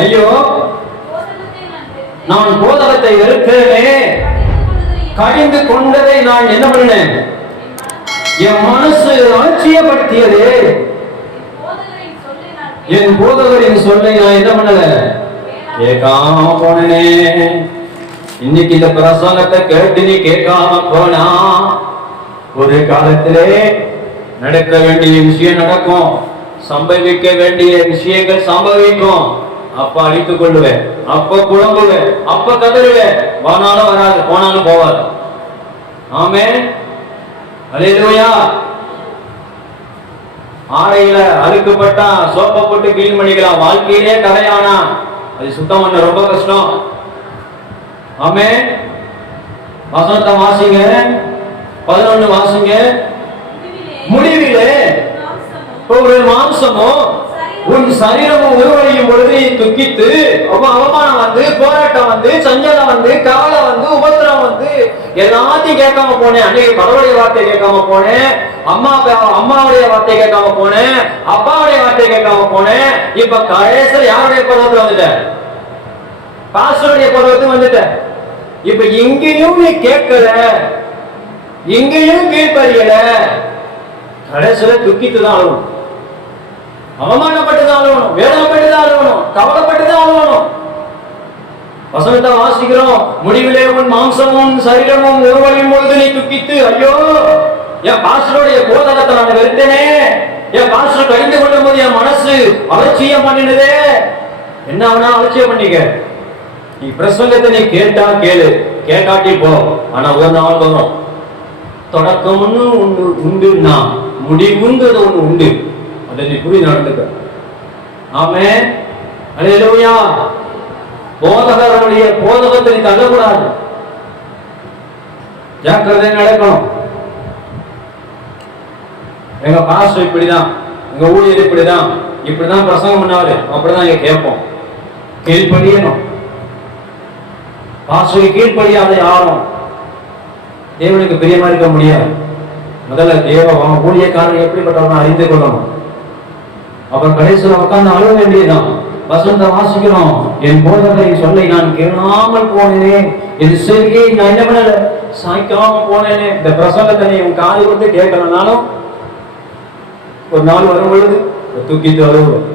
ஐயோ நான் போதகத்தை வெறுக்கிறேனே, கடிந்து கொண்டதை நான் என்ன பண்ணேன்? என் மனசு அலட்சியப்படுத்தியதே. என் போதகரின் சொல்லை நான் என்ன பண்ணல? கேட்காம போனேனே. இன்னைக்கு இந்த பிரசங்கத்தை கேட்டு நீ கேட்காம போனா ஒரு காலத்திலே நடக்க வேண்டிய விஷயம் நடக்கும், சம்பவிக்க வேண்டிய விஷயங்கள் சம்பவிக்கும். அப்ப அழித்துக் கொள்ளுவேன், அப்ப குழம்புவேன், அப்ப கதறுவேன். போனாலும் வராது, போனாலும் போவாது. ஆமென், அல்லேலூயா. ஆடையில அழுக்கப்பட்டா சோப்பை போட்டு கிளீன் பண்ணிக்கலாம், வாழ்க்கையிலே கரையானா அது சுத்தம் பண்ண ரொம்ப கஷ்டம். ஆமென். வசனத்தை வாசிங்க, 11 வாசிங்க. முடிவிலே ஒரு மாம்சமோ உன் சரீரமும் உருவடையும் பொழுது துக்கித்து, அவமானம் வந்து, போராட்டம் வந்து, சஞ்சலம் வந்து, கவலை வந்து, உபத்திரம் வந்து, எல்லாத்தையும் கேட்காம போனேன். அன்னைக்கு கடவுளுடைய வார்த்தை கேட்காம போனேன், அம்மாவுடைய வார்த்தை கேட்காம போனேன், அப்பாவுடைய வார்த்தை கேட்காம போனேன். இப்ப கடைசியில் யாருடைய பருவத்தில் வந்துட்டேன்? பாஸ்டருடைய பருவத்துக்கு வந்துட்டேன். இப்ப எங்கேயும் நீ கேட்கல, எங்கேயும் கீழ்ப்பறியல, கடைசியில துக்கித்துதான் ஆகணும், அவமானப்பட்டுதான் ஆகணும், வேதனைப்பட்டுதான் ஆகணும், கவலைப்பட்டுதான் ஆகணும். வசனத்தை வாசிக்கிறோம். முடிவிலே உன் மாம்சமும் சரீரமும் உருவடையும் பொழுது நீ துக்கித்து, ஐயோ என் பாஸ்டருடைய போதகத்தை நான் வெறுத்தேனே, என் பாஸ்டர் கடிந்து கொள்ளும் போது என் மனசு அலட்சியம் பண்ணினதே. என்ன அவனா அலட்சியம் பண்ணிக்க? நீ பிரசங்கத்தை நீ கேட்டா கேளு, கேட்காட்டி போ. ஆனா ஒரு நாள் வரும், தொடக்கம்னு ஒன்று உண்டுன்னா முடிவுங்கிறது ஒண்ணு உண்டு. அதை நீ புரி நடந்துக்க. ஆமென், அல்லேலூயா. போதகருடைய போதகத்தை நீ தள்ளக்கூடாது, ஜாக்கிரதை நடக்கணும். எங்க பாஸ்டர் இப்படிதான், எங்க ஊழியர் இப்படிதான், இப்படிதான் பிரசங்கம் பண்ணாரு, அப்படிதான் இங்க கேட்போம். கீழ்ப்படியணும். பாஸ்டருக்கு கீழ்ப்படியாத யாரும் தேவனுக்கு பிரியமா இருக்க முடியாது. முதல்ல ஊழியக்காரர் எப்படிப்பட்டவங்க அறிந்து கொள்ளணும். அப்புறம் கடைசியில் உட்கார்ந்து அழுக வேண்டியதுதான். வசனத்தை வாசிக்கிறோம். என் போதகரை சொல்லை நான் கேளாமல் போனேன், என் செய்தியை நான் என்ன பண்ணல, சாய்க்காம போனேனே. இந்த பிரசங்கத்தை நீ உன் காது கொடுத்து கேட்கலனாலும் ஒரு நாள் வரும் பொழுது தூக்கிட்டு அழுவோம்.